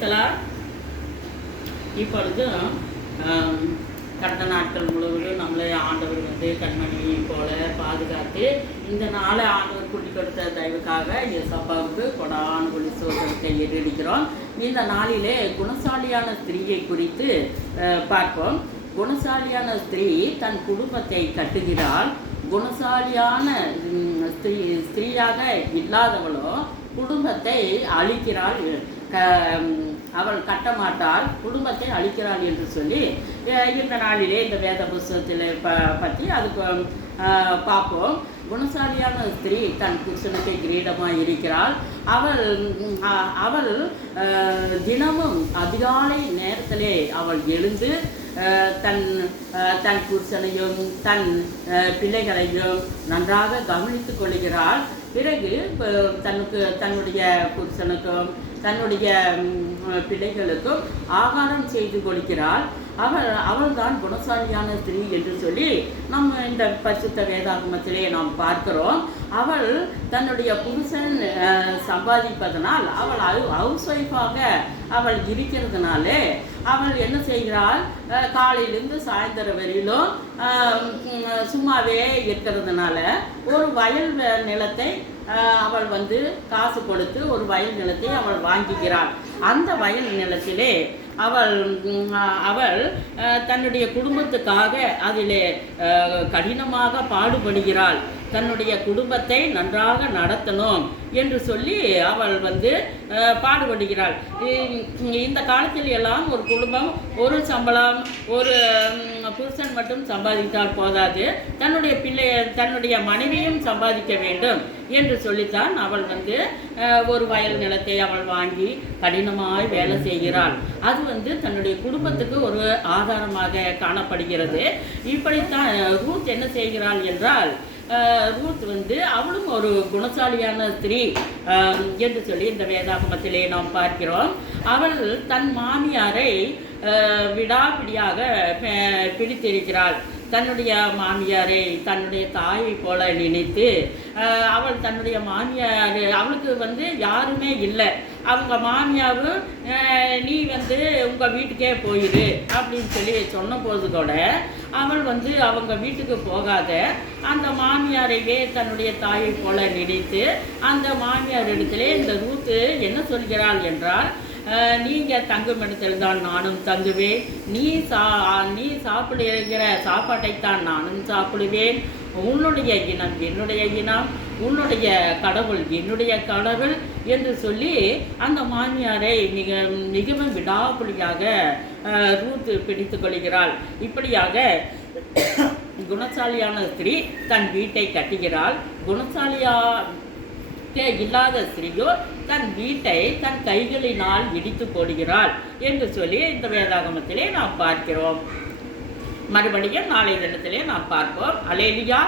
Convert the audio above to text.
பிரைஸ்தலார். இப்பொழுது கடந்த நாட்கள் முழுவதும் நம்மளை ஆண்டவர் கண்மணியை போல பாதுகாத்து இந்த நாளை ஆண்டவர் கூட்டி கொடுத்த தயவுக்காக இயேசப்பாவுக்கு கொடான சோதனத்தை ஏறெடுக்கிறோம். இந்த நாளிலே குணசாலியான ஸ்திரீயை குறித்து பார்ப்போம். குணசாலியான ஸ்திரீ தன் குடும்பத்தை கட்டுகிறாள். குணசாலியான ஸ்திரீயாக இல்லாதவளோ குடும்பத்தை அழிக்கிறாள். அவள் கட்டமாட்டாள், குடும்பத்தை அழிக்கிறாள் என்று சொல்லி இந்த நாளிலே இந்த வேத புஸ்தகத்தில் பற்றி அதுக்கு பார்ப்போம். குணசாலியான ஸ்திரீ தன் புருஷனுக்கு கிரீடமாக இருக்கிறாள். அவள் தினமும் அதிகாலை நேரத்திலே அவள் எழுந்து தன் புருஷனையும் தன் பிள்ளைகளையும் நன்றாக கவனித்து கொள்கிறாள். பிறகு தன்னுடைய புருஷனுக்கும் தன்னுடைய பிள்ளைகளுக்கும் ஆகாரம் செய்து கொடுக்கிறாள். அவள்தான் குணசாலியான ஸ்திரீ என்று சொல்லி நம்ம இந்த பரிசுத்த வேதாகமத்திலே நாம் பார்க்கிறோம். அவள் தன்னுடைய புருஷன் சம்பாதிப்பதனால் அவள் ஹவுஸ் ஒய்ஃபாக அவள் இருக்கிறதுனாலே அவள் என்ன செய்கிறாள், காலையிலிருந்து சாயந்தரம் வரையிலும் சும்மாவே இருக்கிறதுனால ஒரு வயல் நிலத்தை அவள் காசு கொடுத்து ஒரு வயல் நிலத்தை அவள் வாங்குகிறாள். அந்த வயல் நிலத்திலே அவள் தன்னுடைய குடும்பத்துக்காக அதிலே கடினமாக பாடுபடுகிறாள். தன்னுடைய குடும்பத்தை நன்றாக நடத்தணும் என்று சொல்லி அவள் பாடுபடுகிறாள். இந்த காலத்தில் எல்லாம் ஒரு குடும்பம் ஒரு சம்பளம் ஒரு புருஷன் மட்டும் சம்பாதித்தால் போதாது, தன்னுடைய மனைவியும் சம்பாதிக்க வேண்டும் என்று சொல்லித்தான் அவள் ஒரு வயல் நிலத்தை அவள் வாங்கி கடினமாய் வேலை செய்கிறாள். அது தன்னுடைய குடும்பத்துக்கு ஒரு ஆதாரமாக காணப்படுகிறது. இப்படித்தான் ரூத் என்ன செய்கிறாள் என்றால், ரூத் அவளும் ஒரு குணசாலியான ஸ்திரீ என்று சொல்லி இந்த வேதாகமத்திலே நாம் பார்க்கிறோம். அவள் தன் மாமியாரை விடாப்பிடியாக பிடித்திருக்கிறாள். தன்னுடைய மாமியாரை தன்னுடைய தாயை போல நினைத்து அவள் தன்னுடைய மாமியார் அவளுக்கு யாருமே இல்லை. அவங்க மாமியாரும் நீ உங்கள் வீட்டுக்கே போயிடு அப்படின்னு சொல்லி சொன்ன போது கூட அவள் அவங்க வீட்டுக்கு போகாத அந்த மாமியாரையே தன்னுடைய தாயை போல நினைத்து அந்த மாமியார் இடத்துல இந்த ரூத்து என்ன சொல்கிறாள் என்றால், நீங்கள் தங்கும் இடத்தில் தான் நானும் தங்குவேன், நீ சாப்பிடுகிற சாப்பாட்டைத்தான் நானும் சாப்பிடுவேன், உன்னுடைய இனம் என்னுடைய இனம், உன்னுடைய கடவுள் என்னுடைய கடவுள் என்று சொல்லி அந்த மாமியாரை மிகவும் விடாப்புலியாக ரூத் பிடித்து கொள்கிறாள். இப்படியாக குணசாலியான ஸ்திரீ தன் வீட்டை கட்டுகிறாள். இல்லாத ஸ்திரீயோ தன் வீட்டை தன் கைகளினால் இடித்து போடுகிறாள் என்று சொல்லி இந்த வேதாகமத்திலே நாம் பார்க்கிறோம். மறுபடியும் நாளை தினத்திலே நாம் பார்ப்போம். அல்லேலூயா.